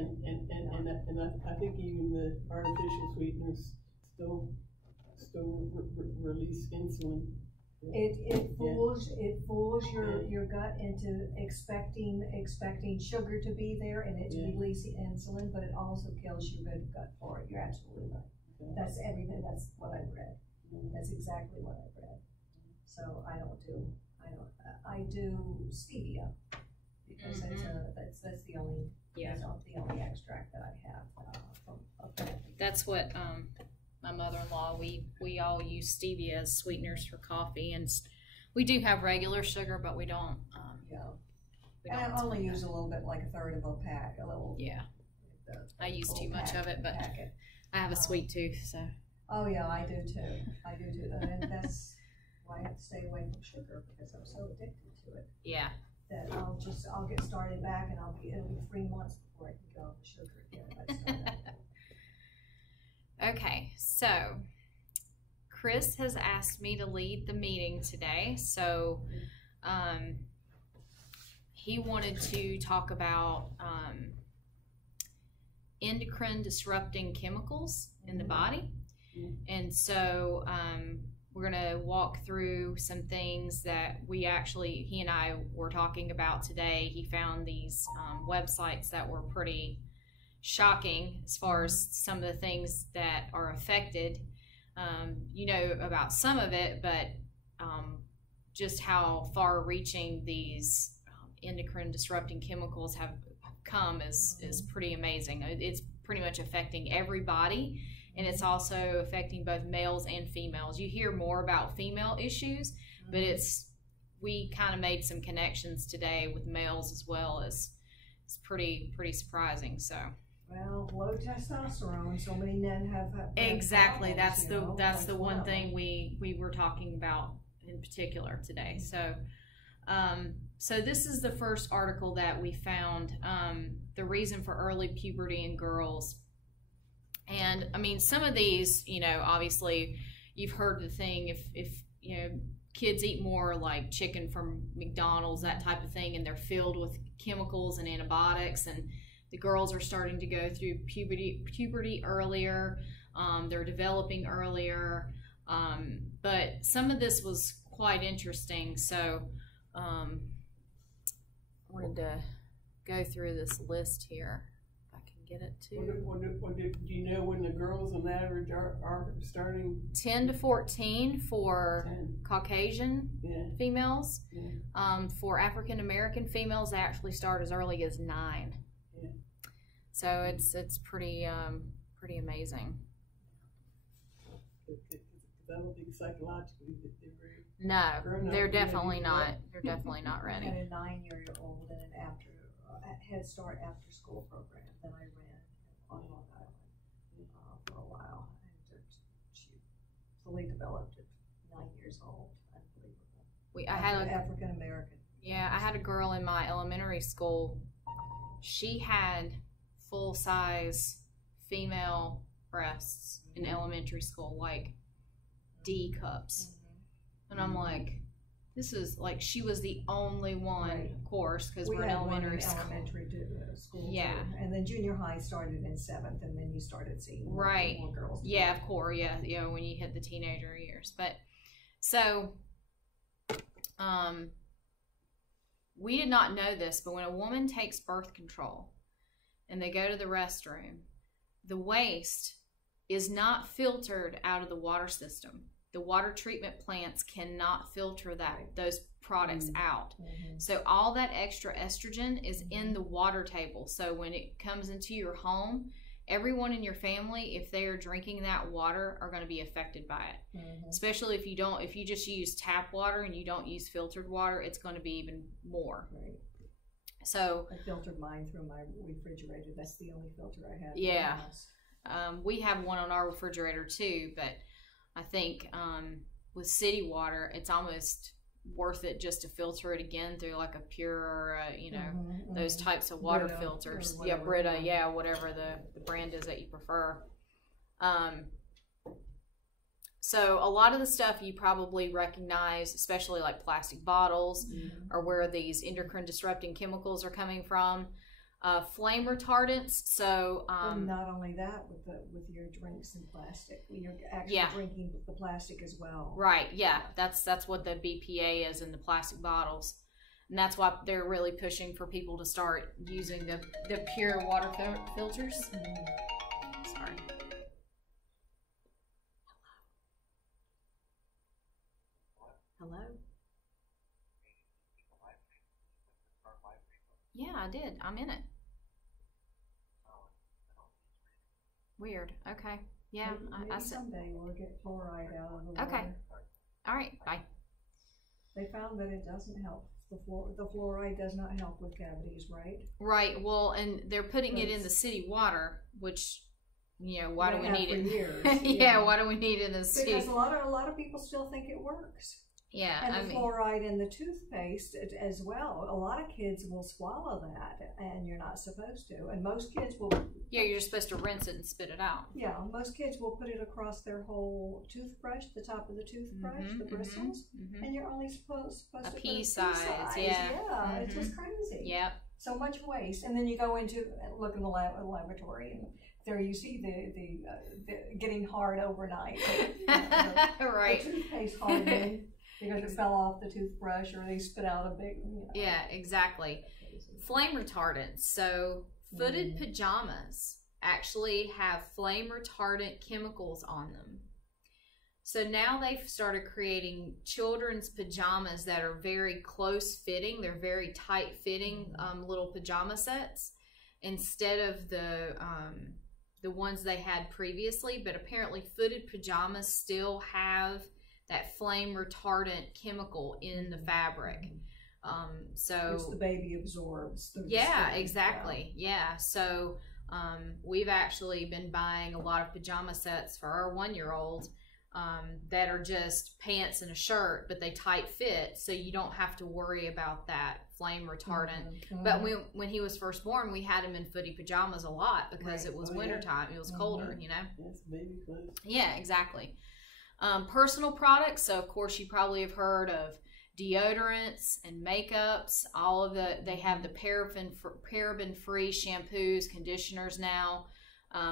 I think even the artificial sweeteners still release insulin. It fools your gut into expecting sugar to be there and it's releasing insulin, but it also kills your good gut for it. You're absolutely right. Okay. That's everything. That's what I've read. That's exactly what I've read. So I do stevia because that's the only the only extract that I have from. That's what my mother-in-law, we all use stevia as sweeteners for coffee, and we do have regular sugar, but we don't. I only use a little bit, like a third of a pack, a little. Yeah. I use too much of it, but I have a sweet tooth, so. Oh yeah, I do too, and that's why I have to stay away from sugar because I'm so addicted to it. Yeah. That I'll get started back, and it'll be 3 months before I can go off the sugar again. Okay, so Chris has asked me to lead the meeting today, so he wanted to talk about endocrine disrupting chemicals in the body. And so we're going to walk through some things that he and I were talking about today. He found these websites that were pretty shocking as far as some of the things that are affected. You know about some of it, but just how far reaching these endocrine disrupting chemicals have come is pretty amazing. It's pretty much affecting everybody, and it's also affecting both males and females. You hear more about female issues, but we kind of made some connections today with males as well. It's pretty surprising. So. Well, low testosterone. So many men have exactly. Problems, that's the one thing we were talking about in particular today. So, so this is the first article that we found. The reason for early puberty in girls, and I mean some of these, obviously you've heard the thing if kids eat more like chicken from McDonald's, that type of thing, and they're filled with chemicals and antibiotics, and the girls are starting to go through puberty earlier. They're developing earlier. But some of this was quite interesting. So I wanted to go through this list here. If I can get it to. Do you know when the girls on average are starting? 10 to 14 for 10. Caucasian females. For African American females, they actually start as early as 9. So it's pretty amazing. I don't think psychologically that they're ready. No, they're definitely not. They're definitely not ready. I had a 9-year-old and an Head Start after school program that I ran on Long Island for a while, and she fully developed at 9 years old. Unbelievable. I had African American. Yeah, I had a girl in my elementary school. She had full-size female breasts in elementary school, like D cups. And I'm like, this is like, she was the only one, of course, because we're in elementary school. School. Yeah. Too. And then junior high started in 7th, and then you started seeing more girls. Yeah, of course. Yeah, when you hit the teenager years. But so, we did not know this, but when a woman takes birth control and they go to the restroom, the waste is not filtered out of the water system. The water treatment plants cannot filter those products out. So all that extra estrogen is in the water table. So when it comes into your home, everyone in your family, if they are drinking that water, are going to be affected by it. Especially if you just use tap water and you don't use filtered water, it's going to be even more. Right. So I filtered mine through my refrigerator. That's the only filter I have. Yeah. We have one on our refrigerator too, but I think with city water, it's almost worth it just to filter it again through like a Pure, those types of water Brita filters. or Yeah, whatever. Brita, whatever the brand is that you prefer. So a lot of the stuff you probably recognize, especially like plastic bottles, or where these endocrine disrupting chemicals are coming from. Flame retardants. So and not only that, with your drinks and plastic, you're actually drinking the plastic as well. Right. Yeah. That's what the BPA is in the plastic bottles, and that's why they're really pushing for people to start using the pure water filters. Sorry. Hello. Yeah, I did. I'm in it. Weird. Okay. Yeah. Maybe someday we'll get fluoride out of the water. Okay. All right. Bye. They found that it doesn't help. The fluoride does not help with cavities, right? Right. Well, and they're putting it in the city water, which, you know, why do we need it? Years. Yeah. Why do we need it in the city? Because a lot of people still think it works. Yeah, and the fluoride in the toothpaste as well. A lot of kids will swallow that, and you're not supposed to. And most kids will. Yeah, you're supposed to rinse it and spit it out. Yeah, most kids will put it across their whole toothbrush, the top of the toothbrush, the bristles, and you're only supposed to put pea size. Yeah, it's just crazy. Yep. So much waste, and then you go into look in the laboratory and. There you see the getting hard overnight. Right. The toothpaste hardening because it fell off the toothbrush or they spit out a big. You know. Yeah, exactly. Flame retardants. So footed pajamas actually have flame retardant chemicals on them. So now they've started creating children's pajamas that are very close fitting. They're very tight fitting little pajama sets instead of the ones they had previously, but apparently footed pajamas still have that flame retardant chemical in the fabric. So which the baby absorbs. Yeah, exactly. Yeah. So we've actually been buying a lot of pajama sets for our 1-year-old that are just pants and a shirt, but they tight fit, so you don't have to worry about that flame retardant. But when he was first born, we had him in footy pajamas a lot because it was wintertime. It was colder, you know. That's baby clothes. Yeah, exactly. Personal products. So of course you probably have heard of deodorants and makeups. All of they have the paraben-free shampoos, conditioners now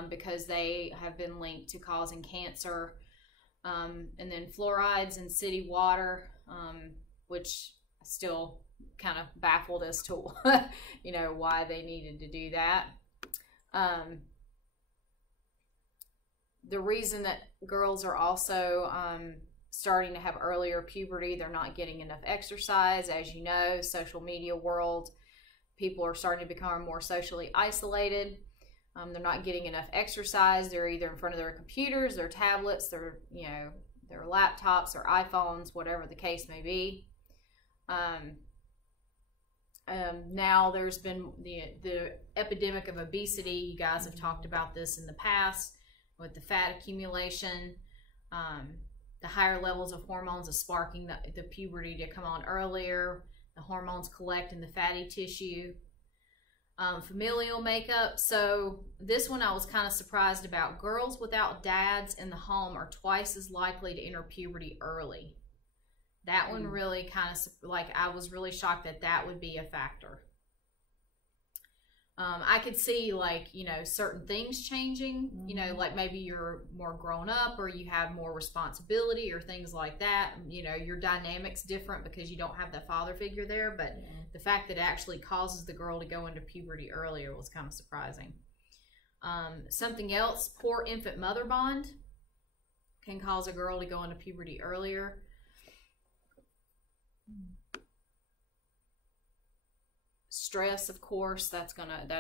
because they have been linked to causing cancer. And then fluorides in city water, which still kind of baffled as to you know why they needed to do that. The reason that girls are also starting to have earlier puberty, they're not getting enough exercise. As you know, social media world, people are starting to become more socially isolated. They're not getting enough exercise. They're either in front of their computers, their tablets, their laptops or iPhones, whatever the case may be. Now there's been the epidemic of obesity. You guys have talked about this in the past with the fat accumulation. The higher levels of hormones is sparking the puberty to come on earlier. The hormones collect in the fatty tissue. Familial makeup. So this one I was kind of surprised about. Girls without dads in the home are twice as likely to enter puberty early. That one really kind of, like, I was really shocked that would be a factor. I could see, like, you know, certain things changing, you know, like maybe you're more grown up or you have more responsibility or things like that. You know, your dynamic's different because you don't have that father figure there. But the fact that it actually causes the girl to go into puberty earlier was kind of surprising. Something else, poor infant mother bond can cause a girl to go into puberty earlier. Stress, of course, that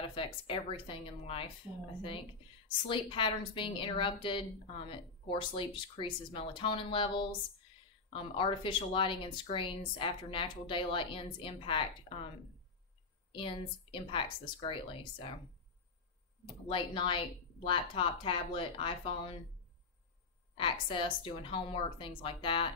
affects everything in life. I think sleep patterns being interrupted. Poor sleep decreases melatonin levels. Artificial lighting and screens after natural daylight impacts this greatly. So late night laptop, tablet, iPhone access, doing homework, things like that.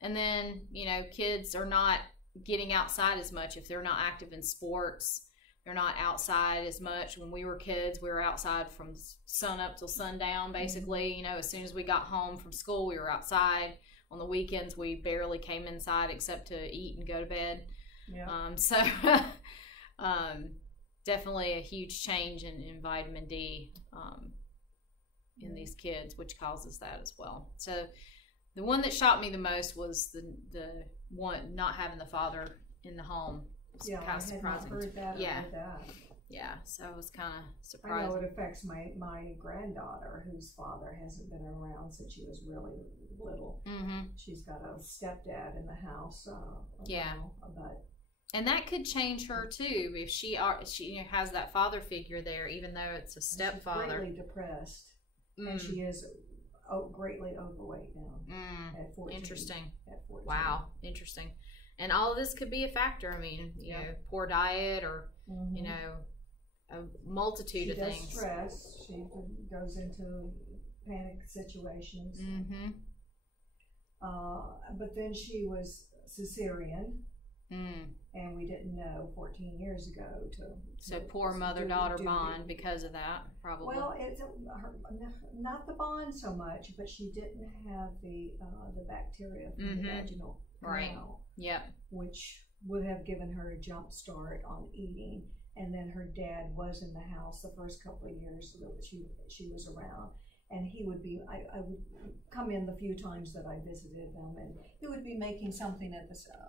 And then, you know, kids are not getting outside as much if they're not active in sports. They're not outside as much. When we were kids, we were outside from sun up till sundown, basically. You know, as soon as we got home from school, we were outside. On the weekends, we barely came inside except to eat and go to bed. Yeah. definitely a huge change in vitamin D in these kids, which causes that as well. So the one that shocked me the most was the one not having the father in the home. It was kind of surprising. Heard that. Yeah. Heard that. Yeah, so it was kind of I surprising. know it affects my granddaughter, whose father hasn't been around since she was really little. Mm-hmm. She's got a stepdad in the house. Yeah. But And that could change her too if she has that father figure there, even though it's a stepfather. She's greatly depressed, and she is greatly overweight now. At 14. Interesting. At 14. Wow, interesting. And all of this could be a factor. I mean, you know, poor diet or you know, a multitude of things. She does stress. She goes into panic situations. But then she was cesarean. And we didn't know 14 years ago So poor mother-daughter bond because of that, probably. Well, it's not the bond so much, but she didn't have the bacteria from the vaginal canal, which would have given her a jump start on eating. And then her dad was in the house the first couple of years that she was around. And he would be, I would come in the few times that I visited them, and he would be making something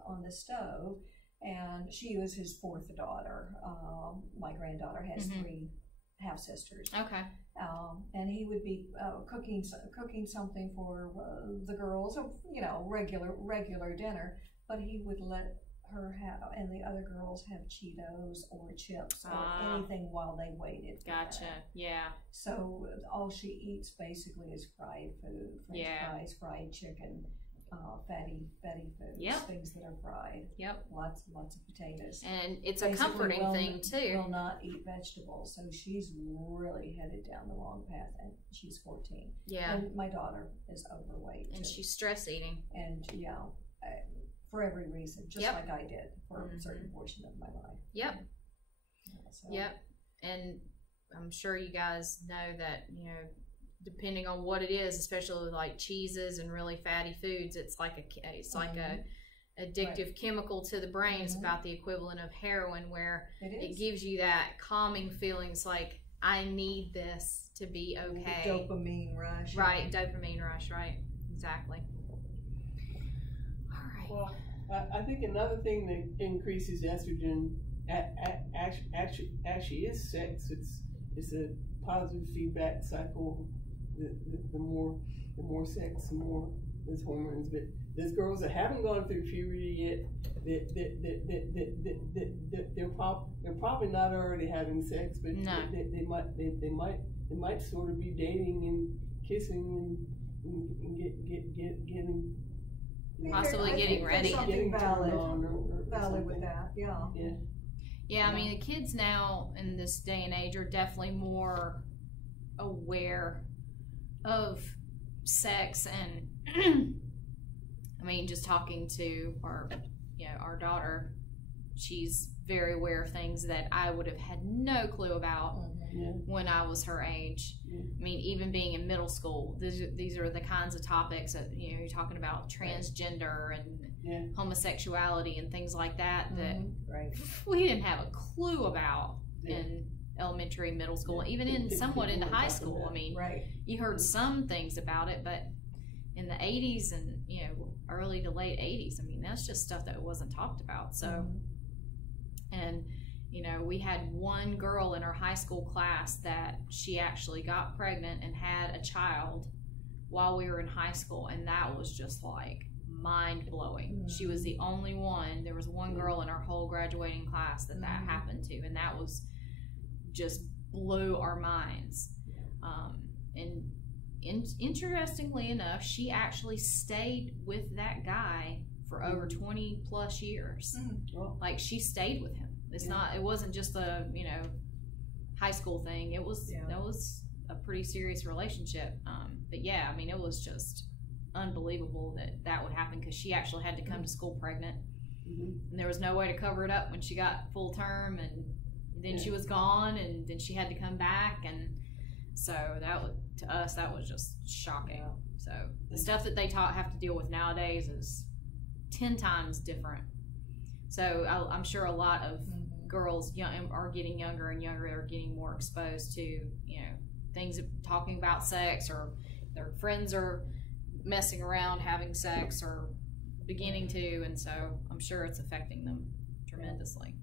on the stove, and she was his fourth daughter. My granddaughter has 3 half-sisters. Okay. And he would be cooking something for the girls, you know, regular dinner, but he would let her and the other girls have Cheetos or chips or anything while they waited. Gotcha. Yeah. So all she eats basically is fried food, French fries, fried chicken, fatty foods, things that are fried. Yep. Lots of potatoes. And it's a comforting thing too. Will not eat vegetables, so she's really headed down the wrong path. And she's 14. Yeah. And my daughter is overweight. And too. She's stress eating. And for every reason, just like I did for a certain portion of my life. Yep. So. Yep. And I'm sure you guys know that, you know, depending on what it is, especially like cheeses and really fatty foods, it's like a addictive chemical to the brain. It's about the equivalent of heroin, where it gives you that calming feelings like, I need this to be okay. The dopamine rush. Right, dopamine rush, right. Exactly. Well, I think another thing that increases estrogen actually is sex. It's a positive feedback cycle. The more sex, the more there's hormones. But there's girls that haven't gone through puberty yet. They're probably not already having sex, but they might sort of be dating and kissing and getting. Possibly getting ready. Something valid with that, Yeah, I mean, the kids now in this day and age are definitely more aware of sex, and I mean, just talking to our daughter, she's very aware of things that I would have had no clue about when I was her age. I mean, even being in middle school, these are the kinds of topics that, you know, you're talking about transgender and homosexuality and things like that we didn't have a clue about in elementary, middle school, even in somewhat into high school. I mean, you heard some things about it, but in the 80s and, you know, early to late 80s, I mean, that's just stuff that wasn't talked about. So, and you know, we had one girl in our high school class that she actually got pregnant and had a child while we were in high school, and that was just like mind-blowing. She was the only one. There was one girl in our whole graduating class that happened to, and that was just blew our minds. And interestingly enough, she actually stayed with that guy for over 20 plus years. Like, she stayed with him. It's not. It wasn't just a, you know, high school thing. It was. That was a pretty serious relationship. But yeah, I mean, it was just unbelievable that would happen, because she actually had to come to school pregnant, and there was no way to cover it up when she got full term, and then she was gone, and then she had to come back, and so that was, to us, that was just shocking. So the stuff that they have to deal with nowadays is 10 times different. So I'm sure a lot of girls are getting younger and younger, are getting more exposed to, you know, things, talking about sex, or their friends are messing around, having sex, or beginning to, and so I'm sure it's affecting them tremendously.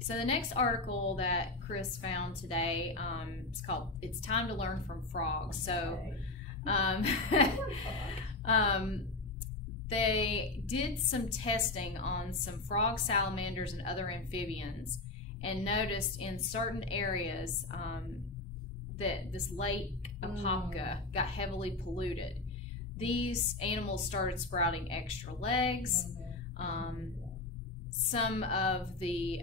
So the next article that Chris found today, it's called "It's Time to Learn from Frogs." So they did some testing on some frogs, salamanders, and other amphibians, and noticed in certain areas that this Lake Apopka got heavily polluted. These animals started sprouting extra legs. Some of the,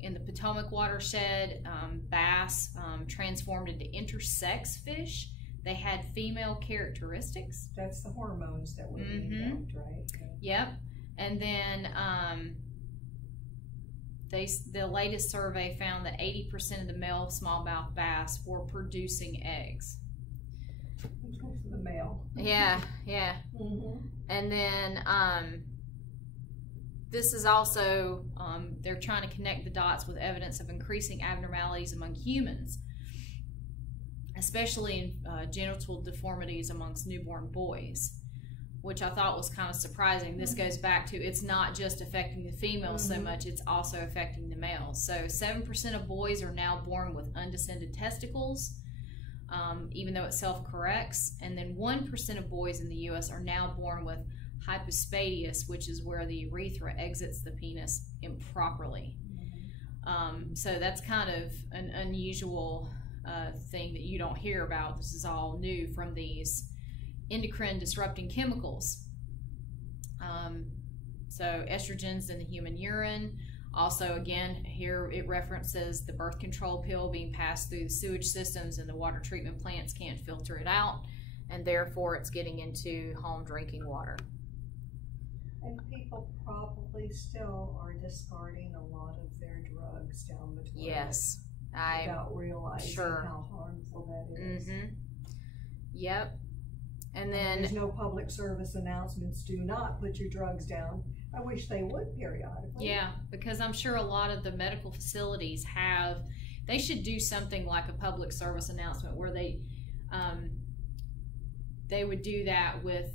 in the Potomac watershed, bass transformed into intersex fish. They had female characteristics. That's the hormones that were being developed, right? Yep. And then the latest survey found that 80% of the male smallmouth bass were producing eggs. The male. Yeah, yeah. And then this is also, they're trying to connect the dots with evidence of increasing abnormalities among humans, especially in genital deformities amongst newborn boys, which I thought was kind of surprising. This goes back to, it's not just affecting the females so much, it's also affecting the males. So 7% of boys are now born with undescended testicles, even though it self-corrects. And then 1% of boys in the U.S. are now born with hypospadias, which is where the urethra exits the penis improperly. So that's kind of an unusual thing that you don't hear about. This is all new from these endocrine disrupting chemicals. So estrogens in the human urine. Also, again, here it references the birth control pill being passed through the sewage systems, and the water treatment plants can't filter it out, and therefore it's getting into home drinking water. And people probably still are discarding a lot of their drugs down the toilet. Yes, without realizing how harmful that is. Yep. And then there's no public service announcements. Do not put your drugs down. I wish they would periodically. Yeah, because I'm sure a lot of the medical facilities have, they should do something like a public service announcement where they would do that with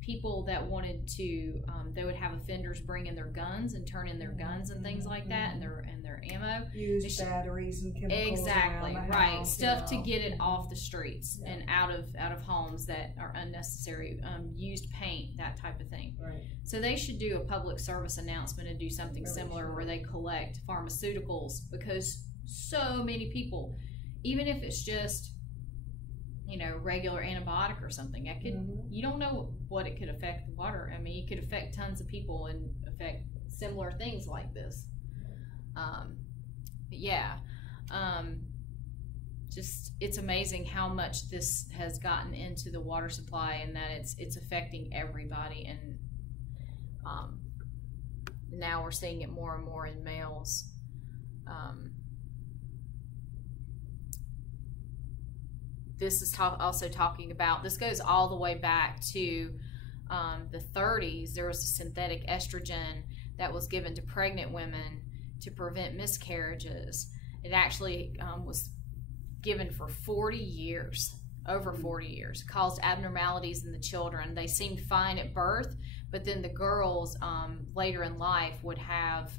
people that wanted to, they would have offenders bring in their guns and turn in their guns and things like that, and their ammo. Use batteries and chemicals. Exactly, around the right. house, Stuff to get it off the streets and out of homes that are unnecessary. Used paint, that type of thing. Right. So they should do a public service announcement and do something similar where they collect pharmaceuticals, because so many people, even if it's just, you know, regular antibiotic or something, it could, you don't know what it could affect the water. I mean, it could affect tons of people and affect similar things like this. But yeah, just, it's amazing how much this has gotten into the water supply, and that it's affecting everybody. And now we're seeing it more and more in males. This is also talking about, this goes all the way back to the 30s. There was a synthetic estrogen that was given to pregnant women to prevent miscarriages. It actually was given for 40 years, over 40 years, caused abnormalities in the children. They seemed fine at birth, but then the girls later in life would have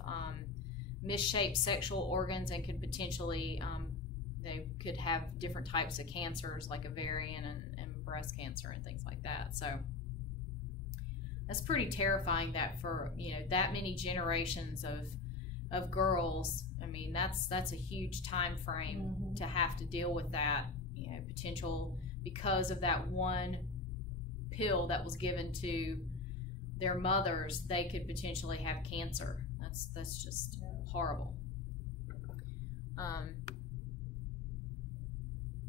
misshaped sexual organs and could potentially, they could have different types of cancers like ovarian and breast cancer and things like that. So that's pretty terrifying that for, you know, that many generations of girls. I mean, that's a huge time frame to have to deal with that, you know, potential, because of that one pill that was given to their mothers, they could potentially have cancer. That's just horrible.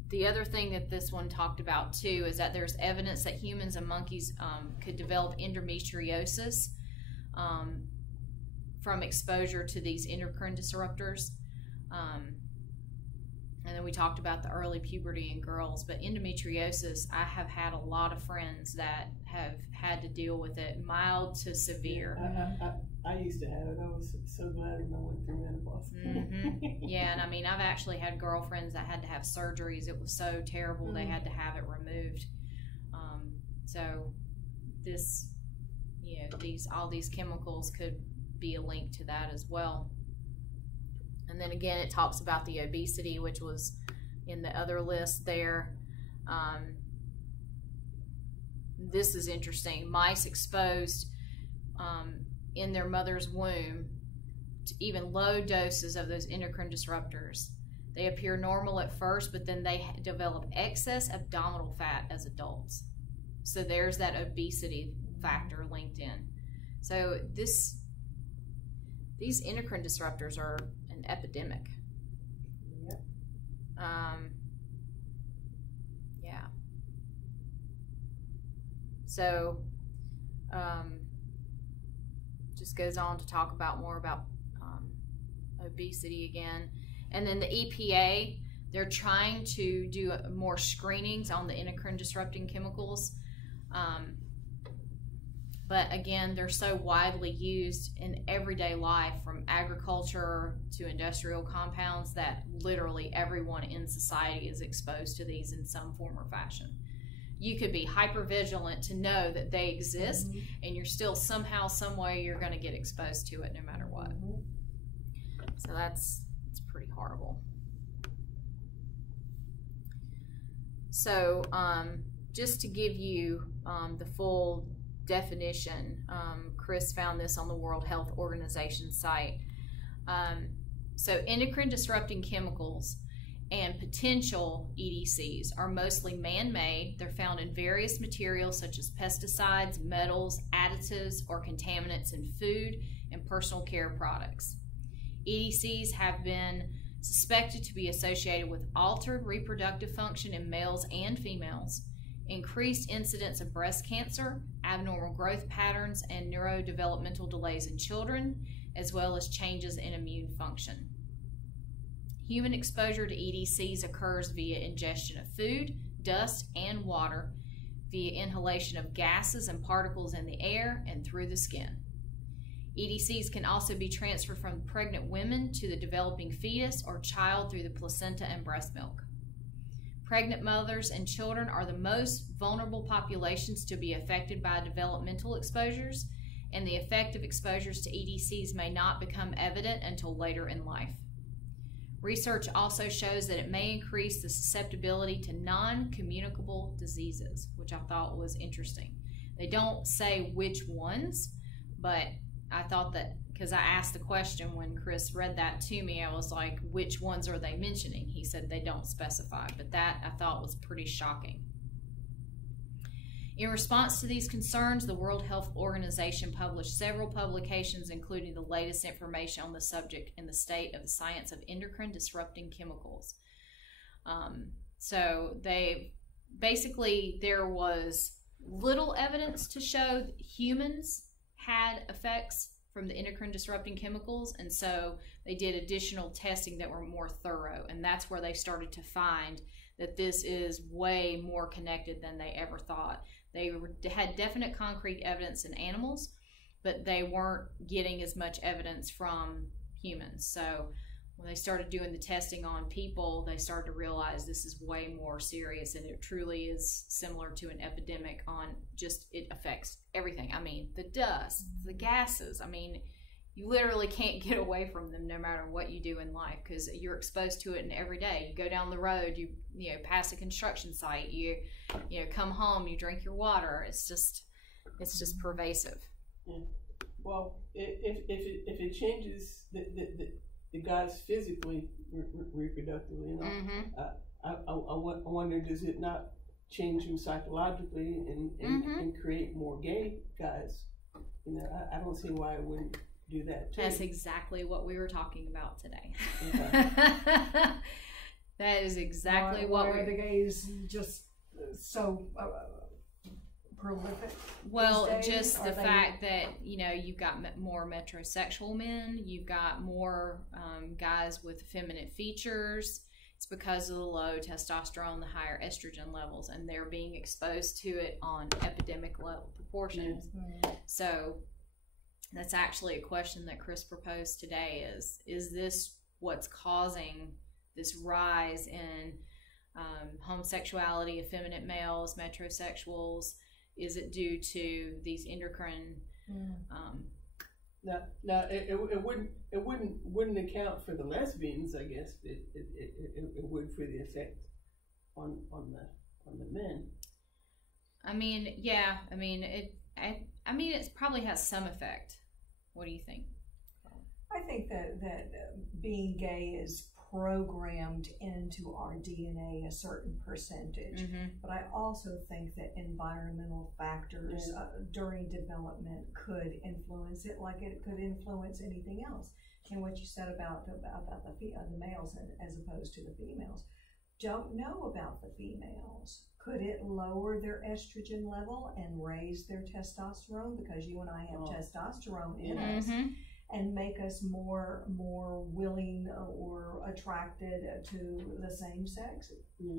The other thing that this one talked about too is that there's evidence that humans and monkeys could develop endometriosis from exposure to these endocrine disruptors. And then we talked about the early puberty in girls, but endometriosis, I have had a lot of friends that have had to deal with it, mild to severe. I used to have it. I was so glad when I went through menopause. Yeah, and I mean, I've actually had girlfriends that had to have surgeries. It was so terrible they had to have it removed. So this, you know, all these chemicals could be a link to that as well. And then again, it talks about the obesity, which was in the other list there. This is interesting. Mice exposed in their mother's womb to even low doses of those endocrine disruptors. They appear normal at first, but then they develop excess abdominal fat as adults. So there's that obesity factor linked in. So these endocrine disruptors are an epidemic. Yep. Yeah. So just goes on to talk about more about obesity again. And then the EPA, they're trying to do more screenings on the endocrine disrupting chemicals. But again, they're so widely used in everyday life, from agriculture to industrial compounds, that literally everyone in society is exposed to these in some form or fashion. You could be hypervigilant to know that they exist, and you're still somehow, some way, you're going to get exposed to it no matter what. So it's pretty horrible. So just to give you the full definition, Chris found this on the World Health Organization site. So endocrine disrupting chemicals and potential EDCs are mostly man-made. They're found in various materials such as pesticides, metals, additives, or contaminants in food and personal care products. EDCs have been suspected to be associated with altered reproductive function in males and females, increased incidence of breast cancer, abnormal growth patterns, and neurodevelopmental delays in children, as well as changes in immune function. Human exposure to EDCs occurs via ingestion of food, dust, and water, via inhalation of gases and particles in the air, and through the skin. EDCs can also be transferred from pregnant women to the developing fetus or child through the placenta and breast milk. Pregnant mothers and children are the most vulnerable populations to be affected by developmental exposures, and the effect of exposures to EDCs may not become evident until later in life. Research also shows that it may increase the susceptibility to non-communicable diseases, which I thought was interesting. They don't say which ones, but I thought that, because I asked the question when Chris read that to me, I was like, which ones are they mentioning? He said they don't specify, but that I thought was pretty shocking. In response to these concerns, the World Health Organization published several publications, including the latest information on the subject in the State of the Science of Endocrine Disrupting Chemicals. So they basically, there was little evidence to show that humans had effects from the endocrine disrupting chemicals, and so they did additional testing that were more thorough, and that's where they started to find that this is way more connected than they ever thought. They had definite concrete evidence in animals, but they weren't getting as much evidence from humans. So when they started doing the testing on people, they started to realize this is way more serious, and it truly is similar to an epidemic on just, it affects everything. I mean, the dust, the gases, I mean, you literally can't get away from them no matter what you do in life, because you're exposed to it in every day. You go down the road, you pass a construction site, you come home, you drink your water. It's just pervasive. Yeah. Well, if it changes the guys physically, reproductively, I wonder, does it not change them psychologically and create more gay guys? I don't see why it wouldn't do that too. That's exactly what we were talking about today. Okay. That is exactly why what are the gays just so prolific? Well, just the fact that you've got more metrosexual men, you've got more guys with feminine features. It's because of the low testosterone, the higher estrogen levels, and they're being exposed to it on epidemic level proportions. So That's actually a question that Chris proposed today is this what's causing this rise in homosexuality, effeminate males, metrosexuals? Is it due to these endocrine? No, it wouldn't account for the lesbians. I guess it would for the effect on the men. I mean, yeah. I mean, it probably has some effect. What do you think? I think that being gay is programmed into our DNA a certain percentage, but I also think that environmental factors during development could influence it, like it could influence anything else. And what you said about the males as opposed to the females, don't know about the females. Could it lower their estrogen level and raise their testosterone, because you and I have testosterone in us, and make us more willing or attracted to the same sex?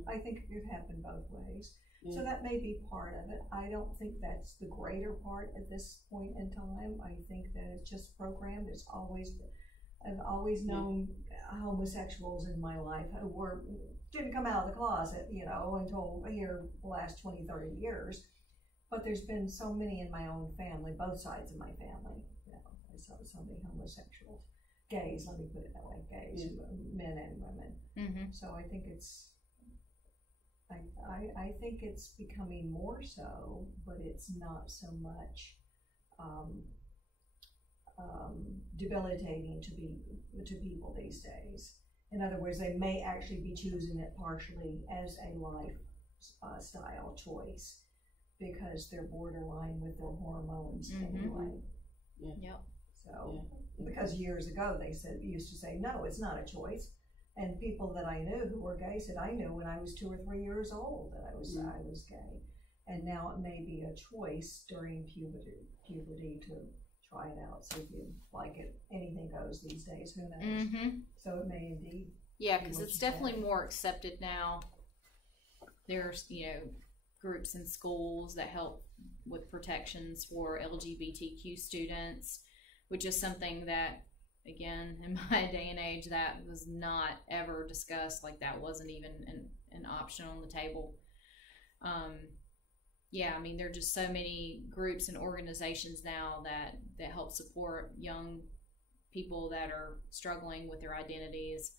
I think it could happen both ways. So that may be part of it. I don't think that's the greater part at this point in time. I think that it's just programmed. I've always known homosexuals in my life who didn't come out of the closet, until here the last 20, 30 years. But there's been so many in my own family, both sides of my family. So many homosexuals, gays, let me put it that way, gays, men and women. So I think I think it's becoming more so, but it's not so much debilitating to people these days. In other words, they may actually be choosing it partially as a lifestyle choice because they're borderline with their hormones anyway. Yep. So, because years ago they used to say, no, it's not a choice. And people that I knew who were gay said, I knew when I was 2 or 3 years old that I was gay. And now it may be a choice during puberty to try it out. So if you like it, anything goes these days, who knows? So it may indeed. Yeah, because it's definitely more accepted now. There's, groups in schools that help with protections for LGBTQ students, which is something that, again, in my day and age, that was not ever discussed. Like, that wasn't even an option on the table. Yeah, I mean, there are just so many groups and organizations now that help support young people that are struggling with their identities.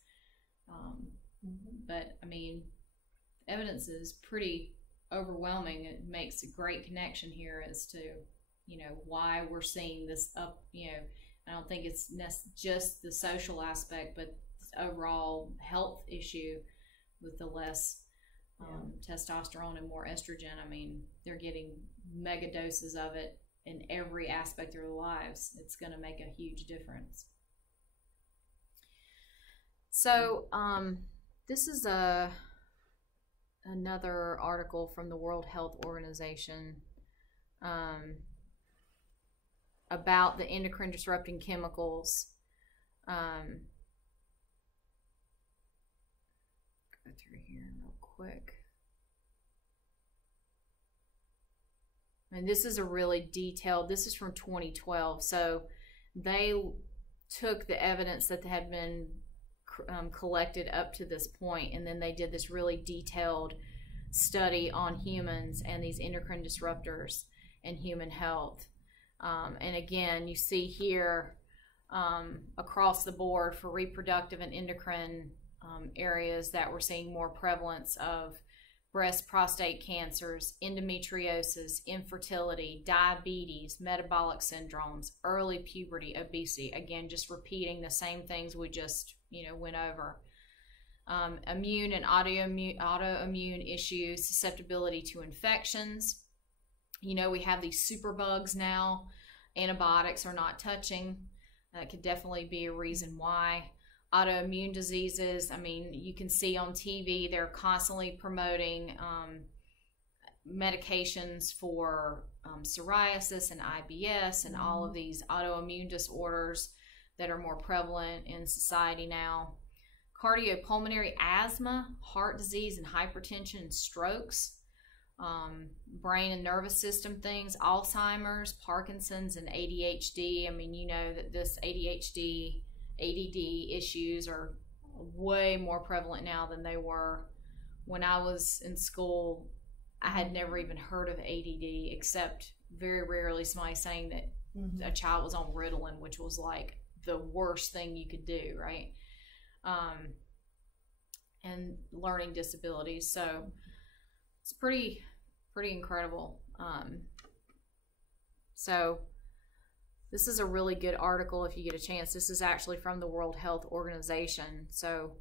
But, I mean, evidence is pretty overwhelming. It makes a great connection here as to, why we're seeing this up, I don't think it's just the social aspect, but the overall health issue with the less testosterone and more estrogen. I mean, they're getting mega doses of it in every aspect of their lives. It's going to make a huge difference. So this is another article from the World Health Organization about the endocrine disrupting chemicals. Go through here real quick. And this is a really detailed, this is from 2012. So they took the evidence that had been collected up to this point, and then they did this really detailed study on humans and these endocrine disruptors and human health. And again, you see here across the board for reproductive and endocrine areas that we're seeing more prevalence of breast, prostate cancers, endometriosis, infertility, diabetes, metabolic syndromes, early puberty, obesity. Again, just repeating the same things we just went over. Immune and autoimmune issues, susceptibility to infections. We have these superbugs now. Antibiotics are not touching. That could definitely be a reason why. Autoimmune diseases, I mean, you can see on TV, they're constantly promoting medications for psoriasis and IBS and all of these autoimmune disorders that are more prevalent in society now. Cardiopulmonary asthma, heart disease, and hypertension and strokes. brain and nervous system things, Alzheimer's, Parkinson's, and ADHD. I mean, you know that this ADHD, ADD issues are way more prevalent now than they were when I was in school. I had never even heard of ADD, except very rarely somebody saying that a child was on Ritalin, which was like the worst thing you could do, right? And learning disabilities. So it's pretty incredible. So this is a really good article if you get a chance. This is actually from the World Health Organization. So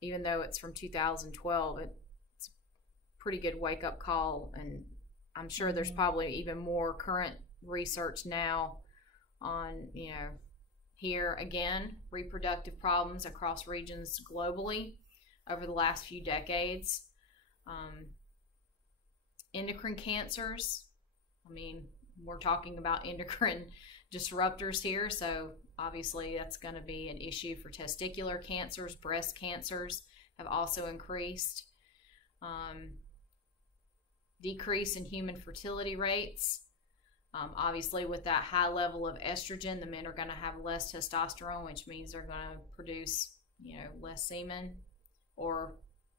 even though it's from 2012, it's a pretty good wake-up call, and I'm sure there's probably even more current research now on, you know, here again, reproductive problems across regions globally over the last few decades. Endocrine cancers, I mean, we're talking about endocrine disruptors here, so obviously that's going to be an issue for testicular cancers. Breast cancers have also increased. Decrease in human fertility rates. Obviously, with that high level of estrogen, the men are going to have less testosterone, which means they're going to produce, you know, less semen or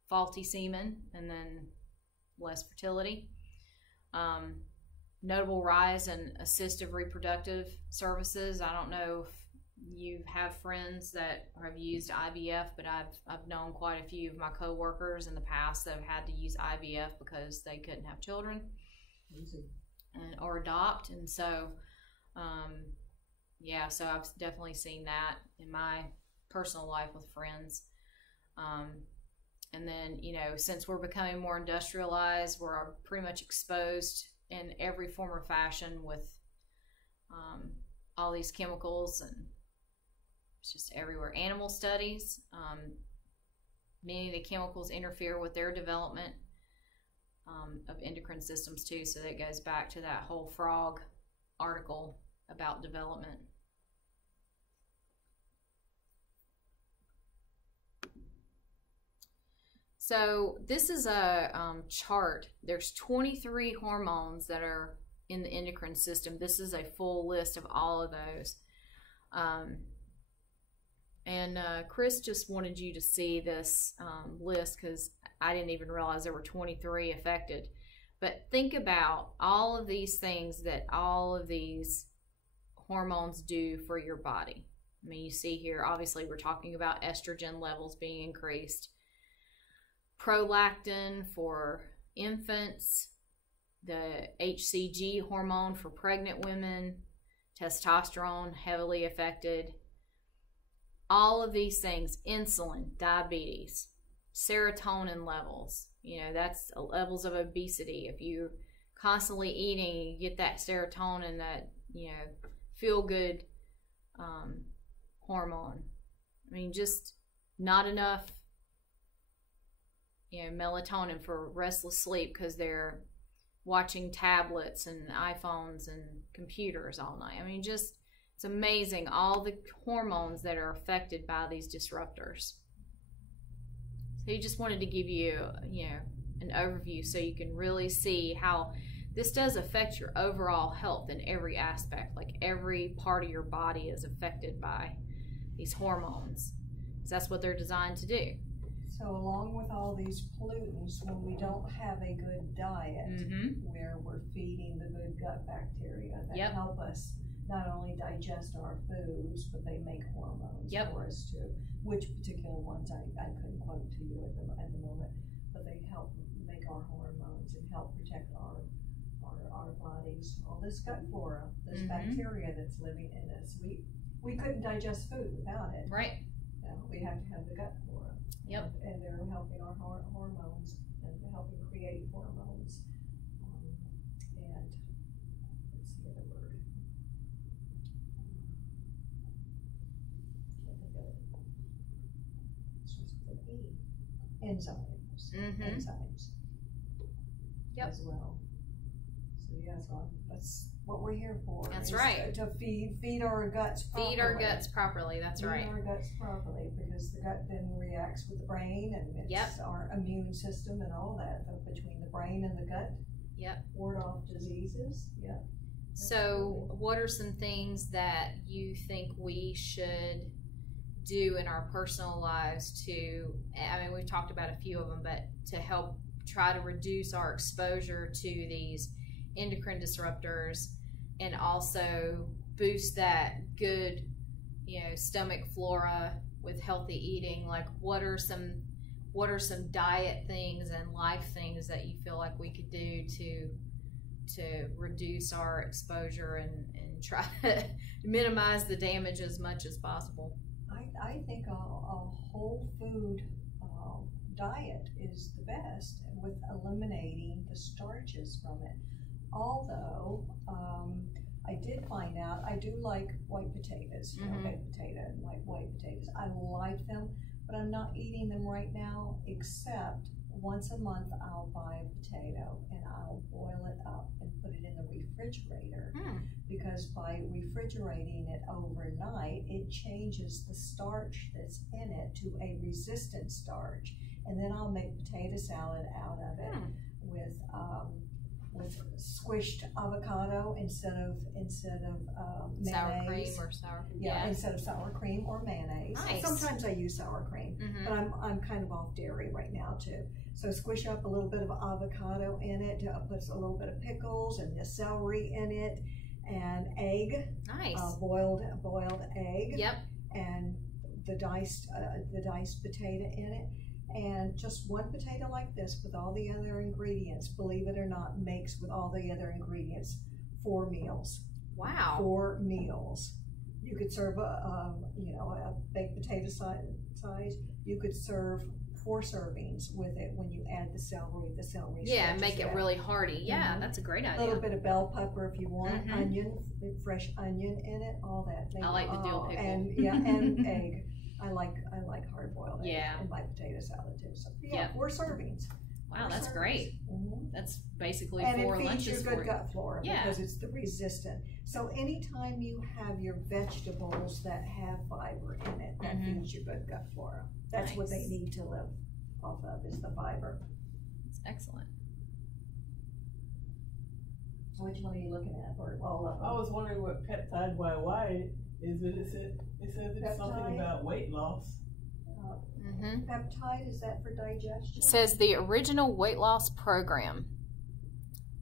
faulty semen, and then less fertility. Notable rise in assistive reproductive services. I don't know if you have friends that have used IVF, but I've known quite a few of my coworkers in the past that have had to use IVF because they couldn't have children or adopt. And so yeah, so I've definitely seen that in my personal life with friends. And then, you know, since we're becoming more industrialized, we're pretty much exposed in every form or fashion with all these chemicals, and it's just everywhere. Animal studies, many of the chemicals interfere with their development of endocrine systems too, so that goes back to that whole frog article about development. So this is a chart. There's 23 hormones that are in the endocrine system. This is a full list of all of those. And Chris just wanted you to see this list because I didn't even realize there were 23 affected. But think about all of these things that all of these hormones do for your body. I mean, you see here, obviously we're talking about estrogen levels being increased. Prolactin for infants, the HCG hormone for pregnant women, testosterone heavily affected. All of these things, insulin, diabetes, serotonin levels, you know, that's levels of obesity. If you're constantly eating, you get that serotonin, that, you know, feel good hormone. I mean, just not enough, you know, melatonin for restless sleep because they're watching tablets and iPhones and computers all night. I mean, just, it's amazing all the hormones that are affected by these disruptors. So he just wanted to give you, you know, an overview so you can really see how this does affect your overall health in every aspect. Like every part of your body is affected by these hormones. So that's what they're designed to do. So along with all these pollutants, when we don't have a good diet, where we're feeding the good gut bacteria that help us not only digest our foods, but they make hormones for us too. Which particular ones I couldn't quote to you at the moment, but they help make our hormones and help protect our bodies. All this gut flora, this bacteria that's living in us. We couldn't digest food without it. Right. We have to have the gut flora. Yep. And they're helping our hormones and helping create hormones. And what's the other word? Can't think of it. Starts with an E. Enzymes. Enzymes. Yep. As well. So yeah, so that's what we're here for. That's right. To feed our guts properly. Feed our guts properly. That's right. Feed our guts properly, because the gut then reacts with the brain, and it's our immune system and all that. Between the brain and the gut, ward off diseases. So, what are some things that you think we should do in our personal lives to, I mean, we've talked about a few of them, but to help try to reduce our exposure to these endocrine disruptors and also boost that good, stomach flora with healthy eating? Like, what are some diet things and life things that you feel like we could do to reduce our exposure and try to minimize the damage as much as possible? I think a whole food diet is the best, with eliminating the starches from it. Although I did find out I do like white potatoes, baked potato and like white potatoes. I like them, but I'm not eating them right now, except once a month I'll buy a potato and I'll boil it up and put it in the refrigerator, because by refrigerating it overnight, it changes the starch that's in it to a resistant starch, and then I'll make potato salad out of it with squished avocado instead of mayonnaise. Sour cream or sour cream. Instead of sour cream or mayonnaise. Nice. Sometimes I use sour cream, but I'm kind of off dairy right now too. So squish up a little bit of avocado in it, put a little bit of pickles and the celery in it, and egg. Nice. Boiled egg. Yep. And the diced potato in it. And just one potato like this with all the other ingredients, believe it or not, makes with all the other ingredients 4 meals. Wow. 4 meals. You could serve a baked potato size. You could serve 4 servings with it when you add the celery. Yeah, make it really hearty. Yeah, that's a great idea. A little bit of bell pepper if you want, onion, fresh onion in it, all that. I like the dill pickle. And egg. I like hard boiled egg in my potato salad too. So 4 servings. Wow, that's great. That's basically and 4 lunches for you. And it feeds your good gut flora because it's the resistant. So anytime you have your vegetables that have fiber in it, that feeds your good gut flora. That's what they need to live off of, is the fiber. That's excellent. So which one are you looking at? Or all of them? I was wondering what peptide YY is, but it says it's something about weight loss. Peptide, is that for digestion? It says the original weight loss program.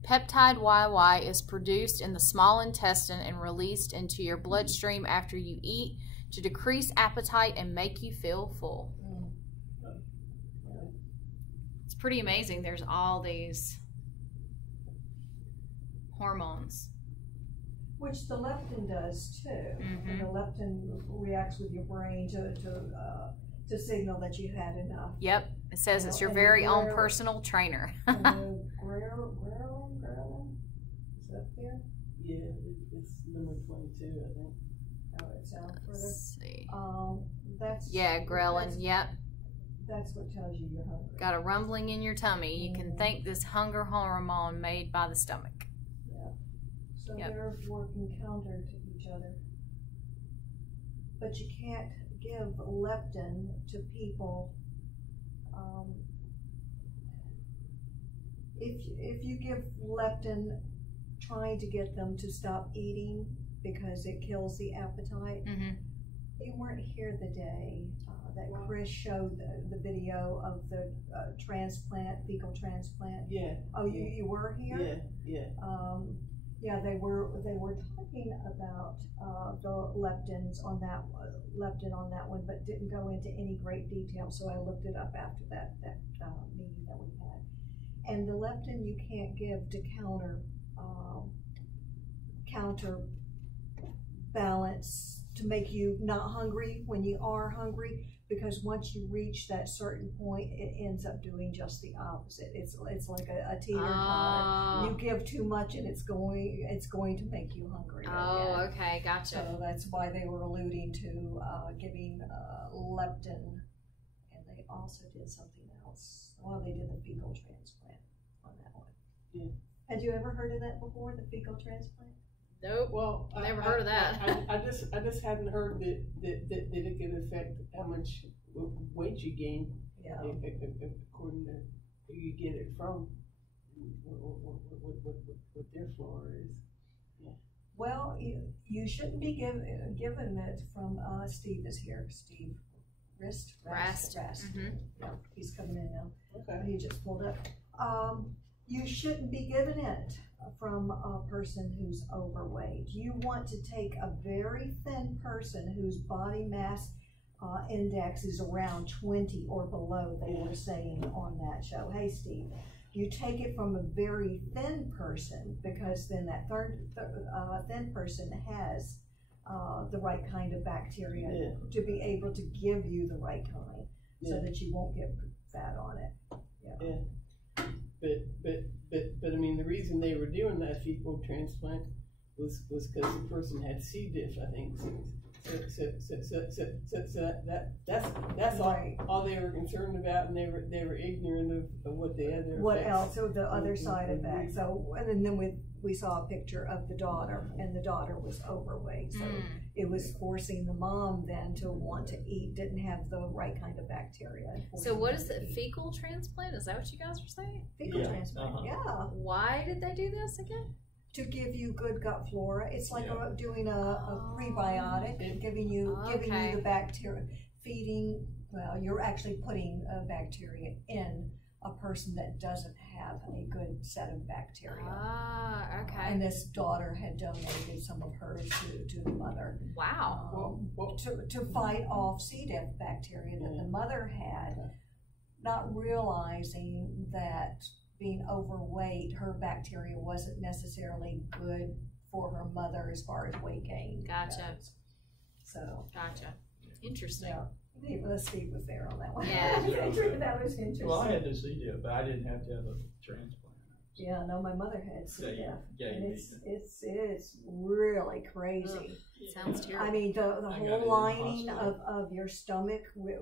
Peptide YY is produced in the small intestine and released into your bloodstream after you eat to decrease appetite and make you feel full. It's pretty amazing. There's all these hormones. Which the leptin does too. And the leptin reacts with your brain to signal that you had enough. Yep. It says it's your very own personal trainer. Ghrelin? Is that there? Yeah, it's number 22, I think. Oh, it's down further. Let's see. Ghrelin. Yep. That's what tells you you're hungry. Got a rumbling in your tummy. You can thank this hunger hormone made by the stomach. So they're working counter to each other. But you can't give leptin to people. If you give leptin trying to get them to stop eating because it kills the appetite, you weren't here the day that Chris showed the video of the fecal transplant. Yeah. Oh, you were here? Yeah. They were talking about the leptin on that one, but didn't go into any great detail. So I looked it up after that meeting that we had. And the leptin you can't give to counterbalance to make you not hungry when you are hungry, because once you reach that certain point, it ends up doing just the opposite. It's like a teeter-totter. You give too much, and it's going to make you hungry. Oh, okay, gotcha. So that's why they were alluding to giving leptin, and they also did something else. Well, they did the fecal transplant on that one. Yeah. Had you ever heard of that before, the fecal transplant? Nope. Well, Never heard of that. I just hadn't heard that it could affect how much weight you gain. Yeah. According to who you get it from, what their flora is. Yeah. Well, you shouldn't be given it from, Steve is here, Steve. Rast. Mm-hmm. Yeah, he's coming in now. Okay. He just pulled up. You shouldn't be given it from a person who's overweight. You want to take a very thin person whose body mass index is around 20 or below, they were saying on that show. Hey, Steve, you take it from a very thin person, because then that thin person has the right kind of bacteria to be able to give you the right kind, so that you won't get fat on it. Yeah. But I mean, the reason they were doing that fecal transplant was because the person had C. diff, I think. So that's all they were concerned about, and they were ignorant of what the other what effects. else? So the other side effect. So and then we saw a picture of the daughter, and the daughter was overweight. So it was forcing the mom then to want to eat, didn't have the right kind of bacteria. So what is the fecal transplant? Is that what you guys were saying? Fecal transplant, Why did they do this again? To give you good gut flora. It's like doing a prebiotic, giving you the bacteria, feeding. Well, you're actually putting bacteria in a person that doesn't have a good set of bacteria. Okay. And this daughter had donated some of hers to the mother. Wow. To fight off C. diff bacteria that the mother had, not realizing that being overweight, her bacteria wasn't necessarily good for her mother as far as weight gain. Gotcha. So. Gotcha. Interesting. Yeah. Steve was there on that one. Yeah. That was interesting. Well, I had to see it, but I didn't have to have a transplant. Yeah, no, my mother had C. diff. And me. it's really crazy. Sounds terrible. I mean, the whole lining of your stomach, with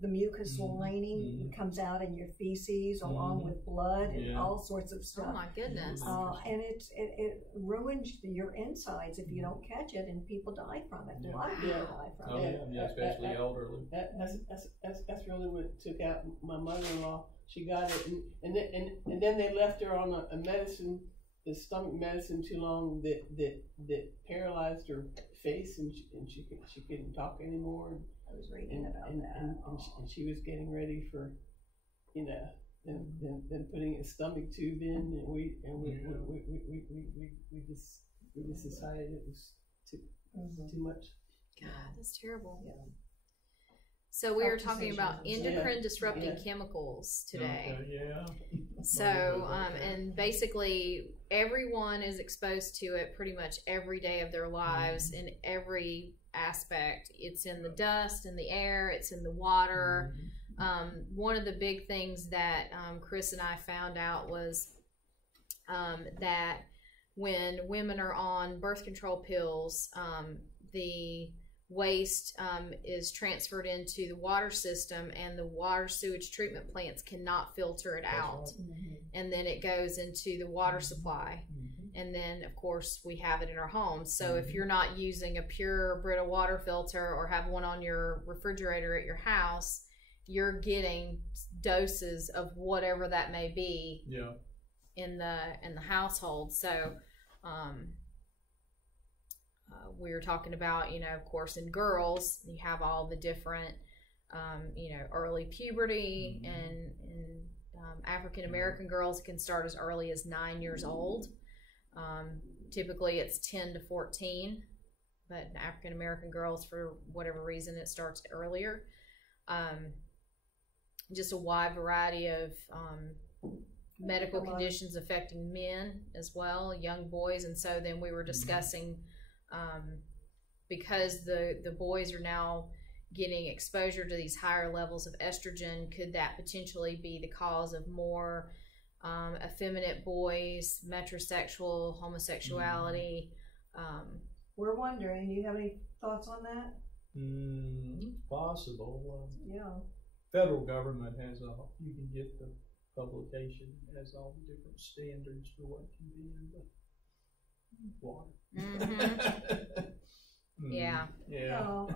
the mucus lining comes out in your feces along with blood and all sorts of stuff. Oh my goodness. And it ruins your insides if you don't catch it, and people die from it. A lot of people die from it. Yeah, especially elderly. That's really what took out my mother-in-law. She got it, and then they left her on a medicine, the stomach medicine, too long that paralyzed her face, and she couldn't talk anymore. I was reading about that. And she was getting ready for, them putting a stomach tube in, and we just decided it was too much. God, that's terrible. Yeah. So we were talking about endocrine disrupting chemicals today. Okay, yeah. So, and basically everyone is exposed to it pretty much every day of their lives in every aspect. It's in the dust, in the air, it's in the water. One of the big things that Chris and I found out was that when women are on birth control pills, the waste is transferred into the water system, and the water sewage treatment plants cannot filter it out. And then it goes into the water supply. And then, of course, we have it in our homes. So if you're not using a pure Brita water filter or have one on your refrigerator at your house, you're getting doses of whatever that may be in the household. So we were talking about, of course, in girls, you have all the different, early puberty, and African American girls can start as early as 9 years old. Typically it's 10 to 14, but African American girls, for whatever reason, it starts earlier. Just a wide variety of medical conditions affecting men as well, young boys. And so then we were discussing, because the boys are now getting exposure to these higher levels of estrogen, could that potentially be the cause of more effeminate boys, metrosexual, homosexuality? We're wondering, do you have any thoughts on that? Possible. Yeah. Federal government has you can get the publication, has all the different standards for what can be in, but water. Yeah. Yeah.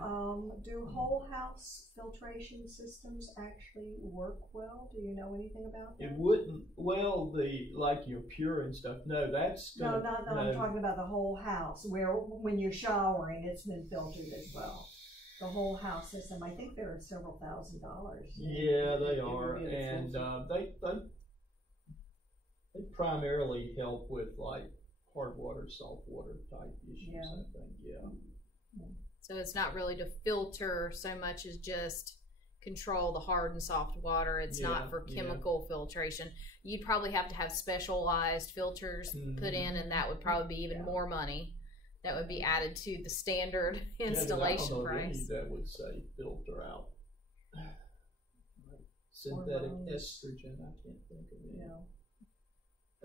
Do whole house filtration systems actually work well? Do you know anything about that? It wouldn't, well, like your pure and stuff, no, that's No, gonna, I'm talking about the whole house, where when you're showering, it's been filtered as well. The whole house system, I think they're several $1,000s. Yeah, they are, and they primarily help with like hard water, salt water type issues, I think, yeah. So it's not really to filter so much as just control the hard and soft water. It's not for chemical filtration. You'd probably have to have specialized filters put in, and that would probably be even more money. That would be added to the standard installation price. That would say filter out synthetic estrogen. I can't think of it. Yeah.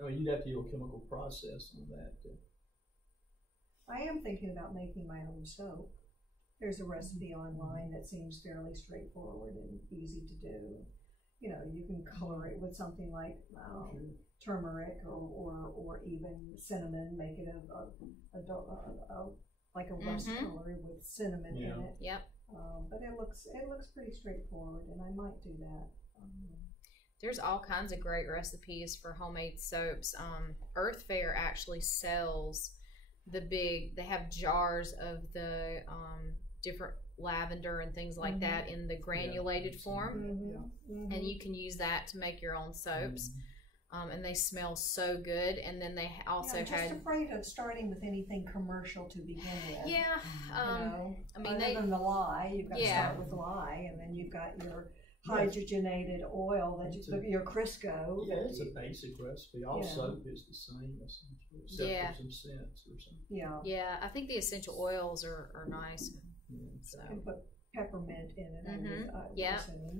I mean, you'd have to do a chemical process on that. I am thinking about making my own soap. There's a recipe online that seems fairly straightforward and easy to do. You know, you can color it with something like turmeric or even cinnamon. Make it like a rust color with cinnamon in it. Yep. But it looks pretty straightforward, and I might do that. There's all kinds of great recipes for homemade soaps. Earth Fare actually sells they have jars of the different lavender and things like that in the granulated form, and you can use that to make your own soaps. And they smell so good. And then they also I'm just afraid of starting with anything commercial to begin with. Yeah, I mean, other than the lye, you've got to start with lye, and then you've got your hydrogenated oil that your Crisco. Yeah, it's a basic recipe. All soap is the same, essentially, except for some scents or something. Yeah, I think the essential oils are nice. So. You can put peppermint in it.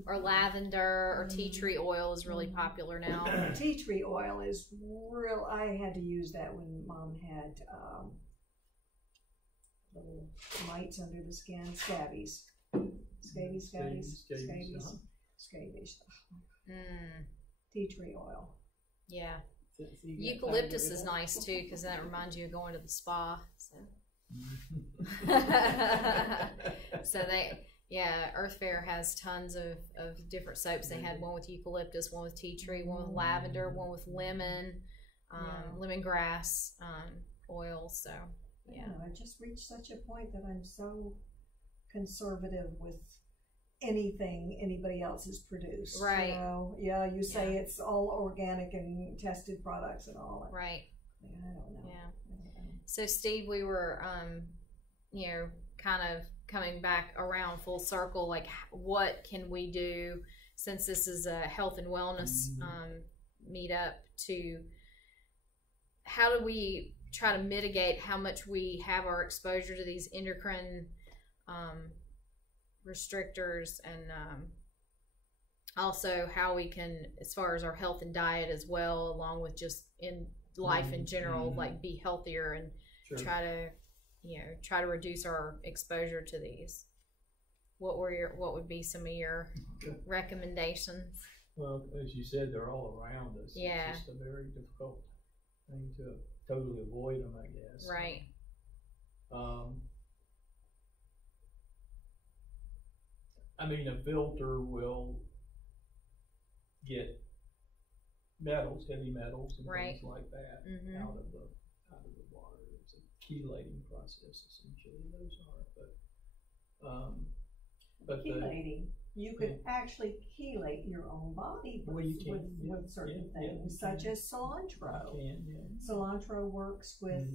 Or lavender or tea tree oil is really popular now. Tea tree oil is real. I had to use that when Mom had little mites under the skin, scabies. Scabies. Tea tree oil. Yeah. Eucalyptus is nice too, because that reminds you of going to the spa. So Earth Fare has tons of different soaps. They had one with eucalyptus, one with tea tree, one with lavender, one with lemon, lemongrass oil. So I've just reached such a point that I'm so conservative with anything anybody else has produced. Right. You know? You say it's all organic and tested products and all that. Right. I don't know. Yeah. So Steve, we were, kind of coming back around full circle. Like, what can we do, since this is a health and wellness meetup? How do we try to mitigate how much we have our exposure to these endocrine restrictors, and also how we can, as far as our health and diet as well, along with just in life in general, like be healthier and try to reduce our exposure to these. What would be some of your recommendations? Well, as you said, they're all around us. Yeah. It's just a very difficult thing to totally avoid them, I guess. Right. I mean, a filter will get metals, heavy metals, and things like that out of the water. It's a chelating process, essentially. Those are, but chelating. You could actually chelate your own body with certain things, such as cilantro. Cilantro works with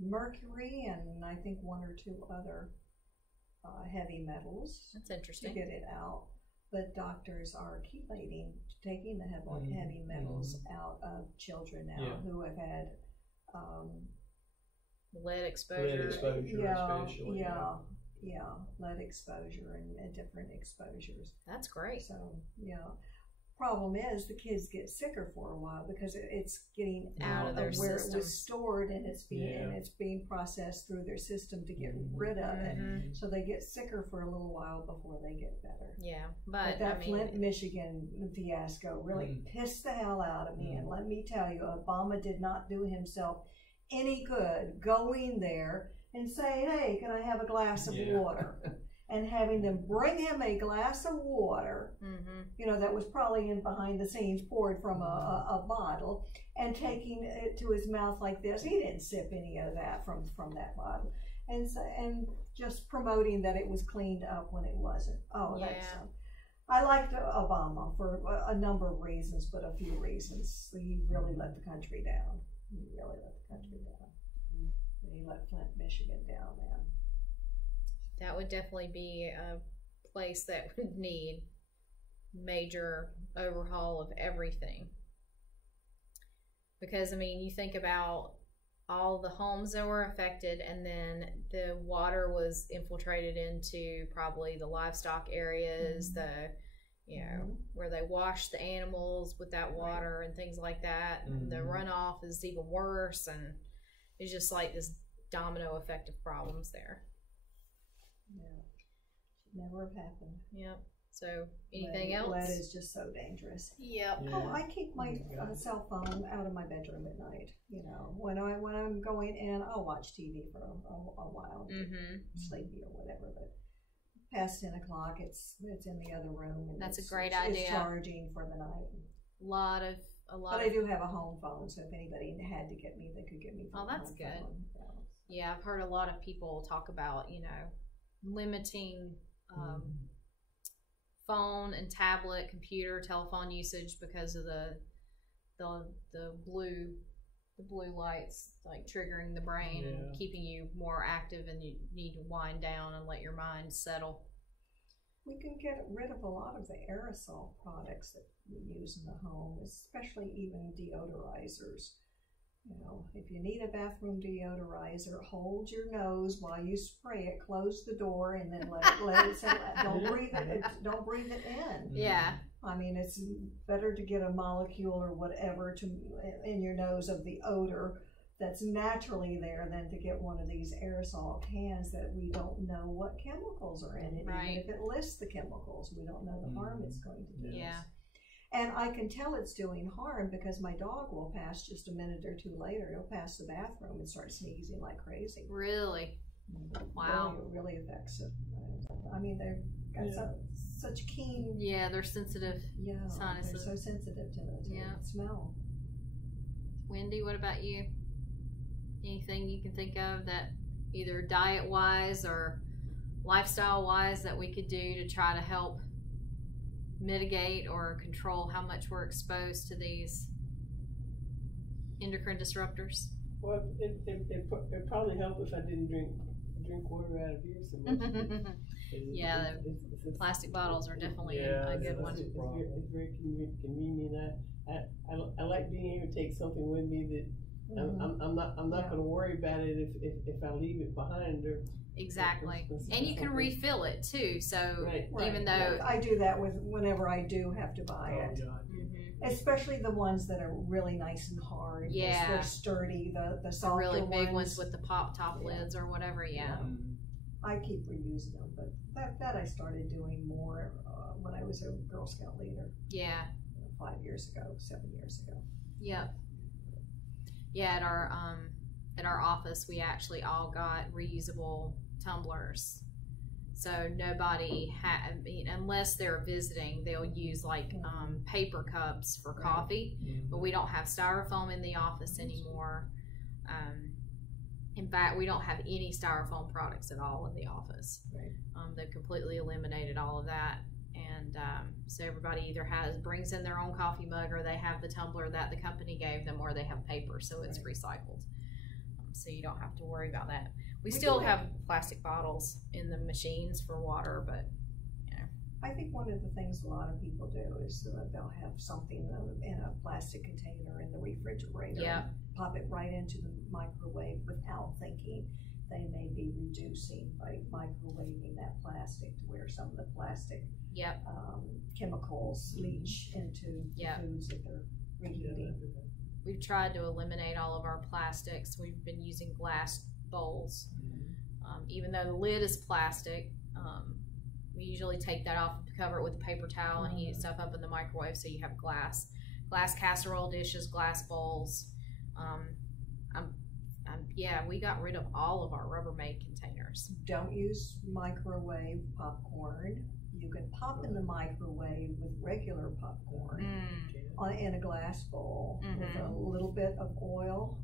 mercury and I think one or two other heavy metals. That's interesting. To get it out. But doctors are chelating, taking the heavy metals out of children now who have had lead exposure. Especially. Lead exposure and different exposures. That's great. So problem is the kids get sicker for a while because it's getting out of their where system. It was stored, and it's being processed through their system to get rid of it. So they get sicker for a little while before they get better. Yeah, but that Flint, Michigan fiasco really pissed the hell out of me. And let me tell you, Obama did not do himself any good going there and saying, hey, can I have a glass of water? And having them bring him a glass of water, you know, that was probably in behind the scenes, poured from a bottle, and taking it to his mouth like this. He didn't sip any of that from that bottle. And so, and just promoting that it was cleaned up when it wasn't. Oh, that's I liked Obama for a number of reasons, but a few reasons. He really let the country down. He really let the country down. And he let Flint, Michigan down, man. That would definitely be a place that would need major overhaul of everything. Because, I mean, you think about all the homes that were affected, and then the water was infiltrated into probably the livestock areas, the, you know, where they wash the animals with that water and things like that. And the runoff is even worse, and it's just like this domino effect of problems there. Yeah, should never have happened. Yep. So, anything else? Lead is just so dangerous. Yep. Oh, I keep my cell phone out of my bedroom at night. You know, when I'm going in, I'll watch TV for a while, sleepy or whatever. But past 10 o'clock, it's in the other room. And that's a great idea. It's charging for the night. A lot. But I do have a home phone, so if anybody had to get me, they could get me. Oh, that's good. Yeah, I've heard a lot of people talk about, you know, limiting phone and tablet, computer, telephone usage because of the blue lights, like triggering the brain and keeping you more active, and you need to wind down and let your mind settle. We can get rid of a lot of the aerosol products that we use in the home, especially even deodorizers. You know, if you need a bathroom deodorizer, hold your nose while you spray it, close the door, and then let it settle. Don't breathe it in. Yeah. I mean, it's better to get a molecule or whatever in your nose of the odor that's naturally there than to get one of these aerosol cans that we don't know what chemicals are in it. Right. Even if it lists the chemicals, we don't know the harm it's going to do. Yeah. And I can tell it's doing harm because my dog will pass just a minute or two later. He'll pass the bathroom and start sneezing like crazy. Really? Wow. It really affects it. I mean, they've got such keen... Yeah, they're sensitive sinuses. They're so sensitive to the smell. Wendy, what about you? Anything you can think of that either diet-wise or lifestyle-wise that we could do to try to help mitigate or control how much we're exposed to these endocrine disruptors? Well, it probably help if I didn't drink water out of here so much. Yeah, the plastic bottles are definitely a good one. It's very convenient. I like being able to take something with me that I'm not going to worry about it if I leave it behind. Exactly, and you can refill it too. So even though I do that whenever I do have to buy it, especially the ones that are really nice and hard. Yeah, they're sturdy. The softer really big ones with the pop top lids or whatever. Yeah. I keep reusing them, but that I started doing more when I was a Girl Scout leader. Yeah, 7 years ago. Yep. Yeah, at our office, we actually all got reusable tumblers. So nobody unless they're visiting, they'll use like paper cups for coffee. But we don't have styrofoam in the office anymore. In fact, we don't have any styrofoam products at all in the office. They've completely eliminated all of that. And so everybody either brings in their own coffee mug, or they have the tumbler that the company gave them, or they have paper, so it's recycled. So you don't have to worry about that. We still have plastic bottles in the machines for water, but you know. I think one of the things a lot of people do is they'll have something in a plastic container in the refrigerator. Yeah. Pop it right into the microwave without thinking. They may be reducing by microwaving that plastic to where some of the plastic chemicals leach into the foods that they're reheating. We've tried to eliminate all of our plastics. We've been using glass bowls. Even though the lid is plastic, we usually take that off, cover it with a paper towel, and heat stuff up in the microwave so you have glass casserole dishes, glass bowls. Yeah, we got rid of all of our Rubbermaid containers. Don't use microwave popcorn. You can pop in the microwave with regular popcorn in a glass bowl with a little bit of oil.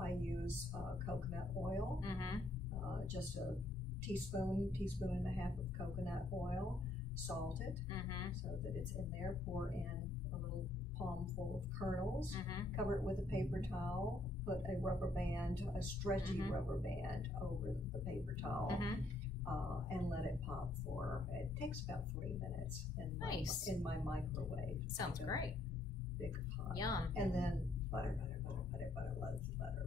I use coconut oil, just a teaspoon and a half of coconut oil. Salt it so that it's in there. Pour in a little palm full of kernels. Cover it with a paper towel. Put a rubber band, a stretchy rubber band over the paper towel, and let it pop for. It takes about 3 minutes in my microwave. Sounds great. Big pot. Yum. And then butter. Loves butter.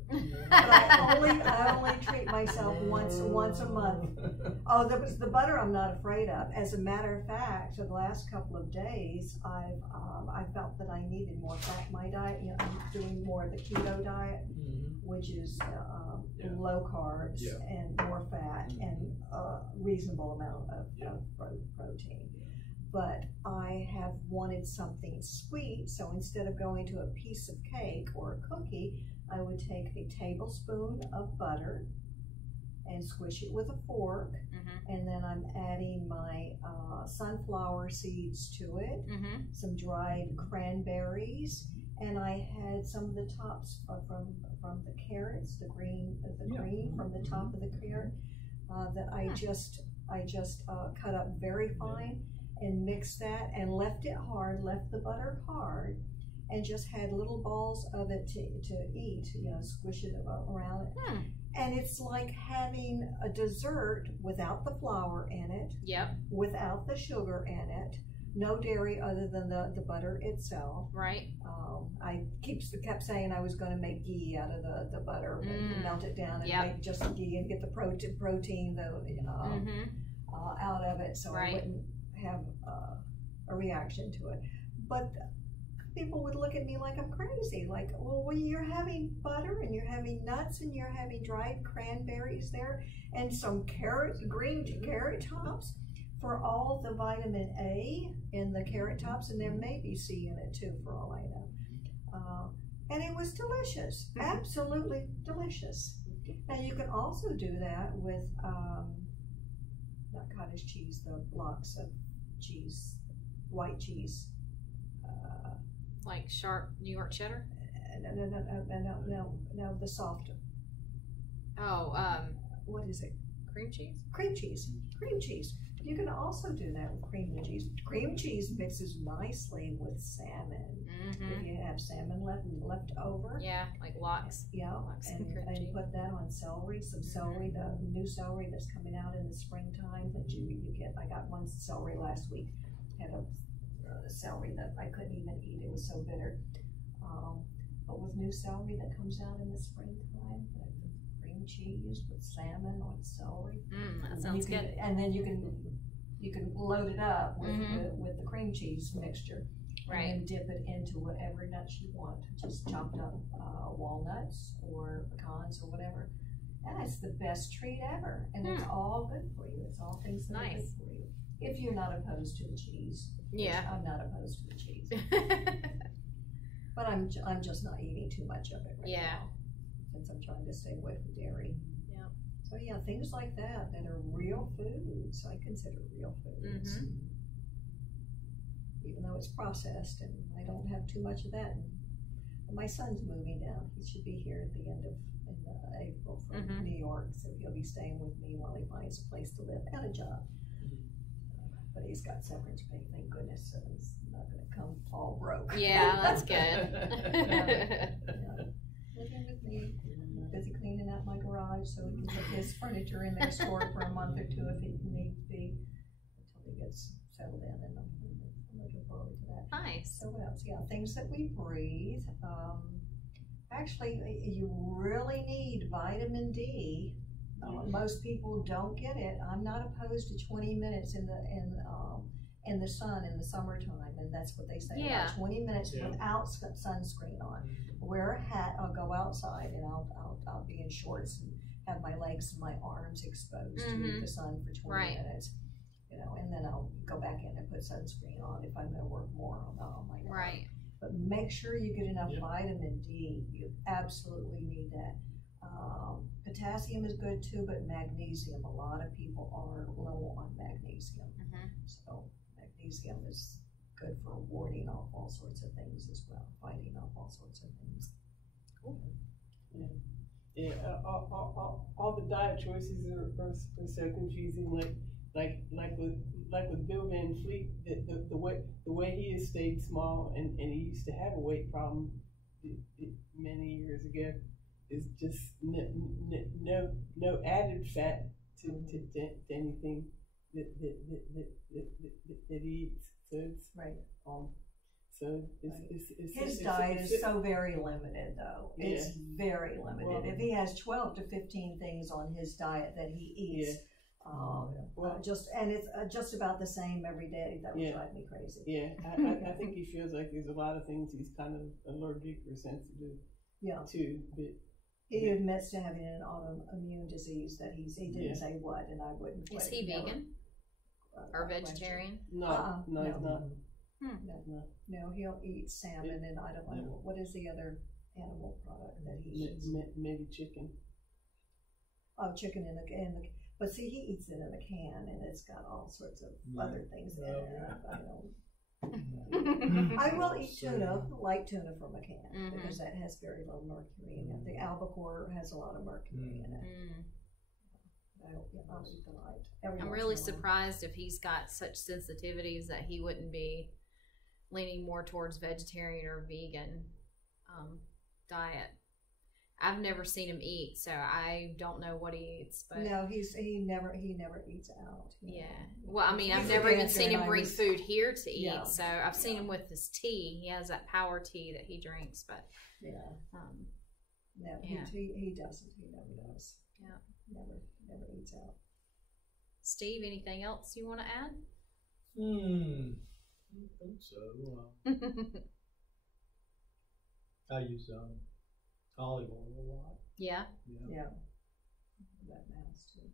But I only treat myself once a month. Oh, the butter I'm not afraid of. As a matter of fact, for the last couple of days, I felt that I needed more fat in my diet. You know, I'm doing more of the keto diet, which is low carbs and more fat and a reasonable amount of protein. But I have wanted something sweet, so instead of going to a piece of cake or a cookie, I would take a tablespoon of butter and squish it with a fork, and then I'm adding my sunflower seeds to it, some dried cranberries, and I had some of the tops from the carrots, the green from the top of the carrot that I just cut up very fine. And mixed that and left it hard, left the butter hard, and just had little balls of it to eat, you know, squish it around it. And it's like having a dessert without the flour in it, without the sugar in it, no dairy other than the butter itself. Right. I kept saying I was going to make ghee out of the butter and melt it down and make just ghee and get the protein out of it, so I wouldn't have a reaction to it. But people would look at me like I'm crazy, like, well, you're having butter and you're having nuts and you're having dried cranberries there and some green carrot tops for all the vitamin A in the carrot tops, and there may be C in it too, for all I know. And it was delicious, absolutely delicious. Now you can also do that with not cottage cheese, the blocks of cheese, white cheese. Like sharp New York cheddar? No, the soft. Oh, what is it? Cream cheese? Cream cheese. You can also do that with cream cheese. Cream cheese mixes nicely with salmon. If you have salmon left over. Yeah, like lox. Yeah, and put that on celery. Some celery, the new celery that's coming out in the springtime that you get. I got one celery last week. Had a celery that I couldn't even eat. It was so bitter. But with new celery that comes out in the springtime, cream cheese with salmon on celery. That sounds good. And then you can load it up with the cream cheese mixture. Right. And dip it into whatever nuts you want. Just chopped up walnuts or pecans or whatever. And it's the best treat ever. And it's all good for you. It's all things that are good for you. If you're not opposed to the cheese. Yeah. I'm not opposed to the cheese. But I'm just not eating too much of it right now. Since I'm trying to stay away from dairy. Yeah. So yeah, things like that are real foods. I consider real foods. Even though it's processed, and I don't have too much of that. And my son's moving down. He should be here at the end of April from New York, so he'll be staying with me while he finds a place to live and a job. But he's got severance pay, thank goodness, so he's not going to come all broke. Yeah, that's good. Living with me, busy cleaning out my garage so he can put his furniture in there, store it for a month or two if he needs to be, until he gets settled in, and I'm looking forward to that. Nice. So what else? Yeah, things that we breathe. Actually, you really need vitamin D. Most people don't get it. I'm not opposed to 20 minutes in the sun in the summertime, and that's what they say. Yeah. About 20 minutes without sunscreen on. Wear a hat. I'll go outside, and I'll be in shorts and have my legs and my arms exposed to the sun for 20 minutes. You know, and then I'll go back in and put sunscreen on if I'm going to work more on my arm. Right. But make sure you get enough vitamin D. You absolutely need that. Potassium is good too, but magnesium, a lot of people are low on magnesium. So magnesium is good for warding off all sorts of things as well, fighting off all sorts of things. Cool. Yeah, all the diet choices are so confusing. Like with Bill Van Fleet, the way he has stayed small and he used to have a weight problem many years ago is just no added fat to anything that he eats. So it's right. So it's his diet is so very limited, though. It's very limited. Well, if he has 12 to 15 things on his diet that he eats, it's just about the same every day. That would drive me crazy. Yeah, I think he feels like there's a lot of things he's kind of allergic or sensitive to. But he admits to having an autoimmune disease that he didn't say what, and I wouldn't. Is he vegan or vegetarian? No, he's not. No, he'll eat salmon, and I don't know what is the other animal product that he eats. Maybe chicken. Oh, chicken in the but see, he eats it in a can, and it's got all sorts of other things in it. I will eat tuna, light tuna from a can, because that has very low mercury in it. The albacore has a lot of mercury in it. I'll eat the light. I'm really surprised if he's got such sensitivities that he wouldn't be leaning more towards vegetarian or vegan diet. I've never seen him eat, so I don't know what he eats. But no, he never eats out. Yeah. Well, I mean, I've never even seen him bring food here to eat. So I've seen him with his tea. He has that power tea that he drinks, but he doesn't. He never does. Yeah. Never eats out. Steve, anything else you want to add? I don't think so. I use olive oil a lot. Yeah. That matters too.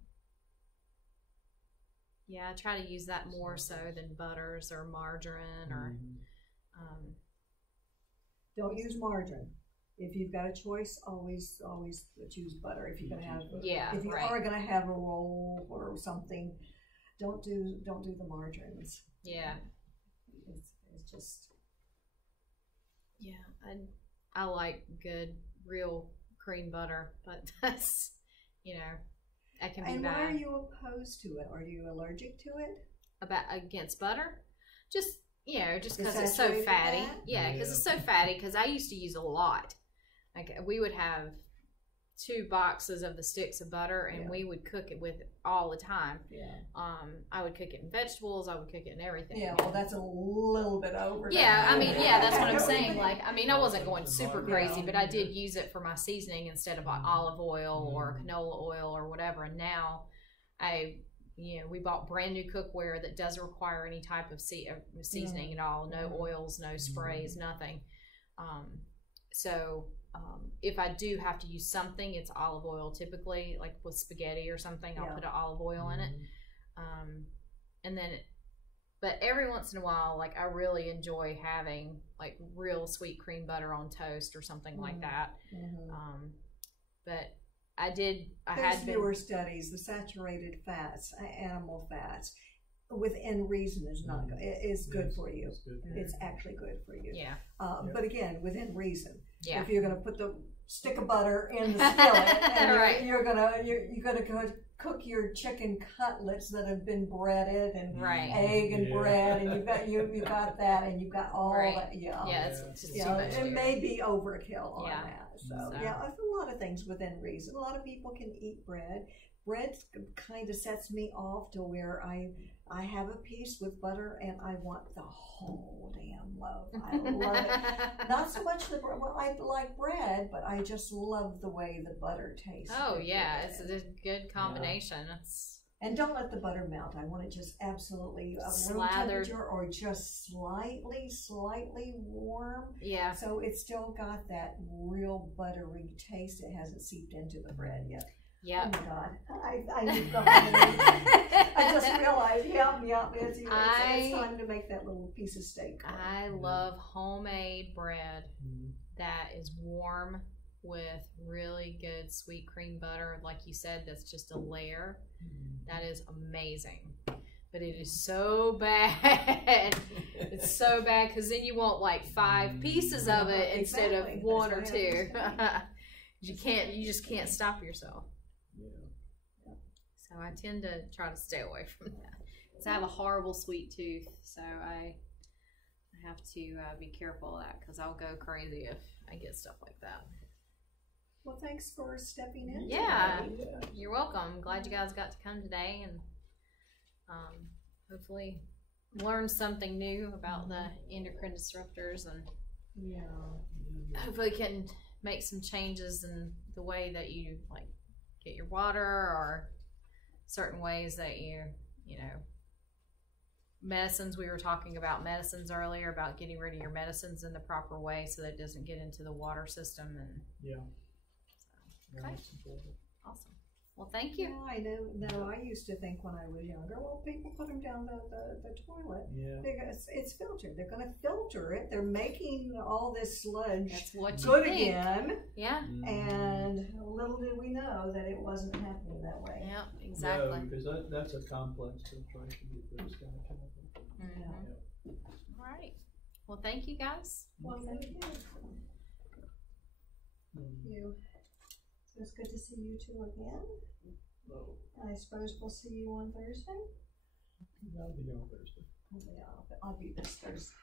Yeah, I try to use that more so than butters or margarine or. Don't use margarine. If you've got a choice, always choose butter. If you're gonna have, if you are gonna have a roll or something, don't do the margarines. Yeah. It's just. Yeah, I like good real cream butter, but that's that can be and bad. why are you opposed to it? Are you allergic to it? Against butter? Just because it's so fatty. Yeah, because it's so fatty. Because I used to use a lot. Like we would have 2 boxes of the sticks of butter, and we would cook it with it all the time. Yeah. I would cook it in vegetables. I would cook it in everything. Yeah. Well, that's a little bit over. Yeah. I mean, that's what I'm saying. Like, I mean, I wasn't going super crazy, but I did use it for my seasoning instead of olive oil or canola oil or whatever. And now, we bought brand new cookware that doesn't require any type of seasoning at all. No oils, no sprays, nothing. If I do have to use something, it's olive oil typically, like with spaghetti or something, I'll put an olive oil in it. But every once in a while, like I really enjoy having like real sweet cream butter on toast or something like that. But There's newer studies, the saturated fats, animal fats, within reason is not good. It's good for you. It's actually good for you. Yeah. But again, within reason. Yeah. If you're going to put the stick of butter in the skillet, and you're gonna cook your chicken cutlets that have been breaded and egg and bread, and you've got that, and you've got all that. Yeah, it's just too much. It may be overkill on that. So it's a lot of things within reason. A lot of people can eat bread. Bread kind of sets me off to where I have a piece with butter and I want the whole damn loaf. I love it. Not so much I like bread, but I just love the way the butter tastes. Oh yeah, it's a good combination. And don't let the butter melt. I want it just absolutely room temperature or just slightly warm. Yeah. So it's still got that real buttery taste. It hasn't seeped into the bread yet. Yeah. Oh my God. I just realized, it's time to make that little piece of steak. I love homemade bread that is warm with really good sweet cream butter, like you said, that's just a layer. That is amazing. But it is so bad. It's so bad because then you want like 5 pieces of it instead of 1 or 2. You just can't stop yourself. So I tend to try to stay away from that. Because I have a horrible sweet tooth, so I have to be careful of that because I'll go crazy if I get stuff like that. Well, thanks for stepping in. Yeah, you're welcome. I'm glad you guys got to come today and hopefully learn something new about the endocrine disruptors, and hopefully can make some changes in the way that you like get your water, or certain ways that you know, medicines. We were talking about medicines earlier, about getting rid of your medicines in the proper way so that it doesn't get into the water system. And okay. Awesome. Well, thank you. Yeah, I know. No, I used to think when I was younger, well, people put them down the toilet. It's filtered. They're going to filter it. They're making all this sludge good again. Yeah. And little did we know that it wasn't happening that way. Yeah, exactly. No, because that's a complex filtration with those kind of chemicals. All right. Well, thank you guys. Well, thank you. Thank you. So it's good to see you two again. I suppose we'll see you on Thursday. I'll be on Thursday. Yeah, I'll be this Thursday.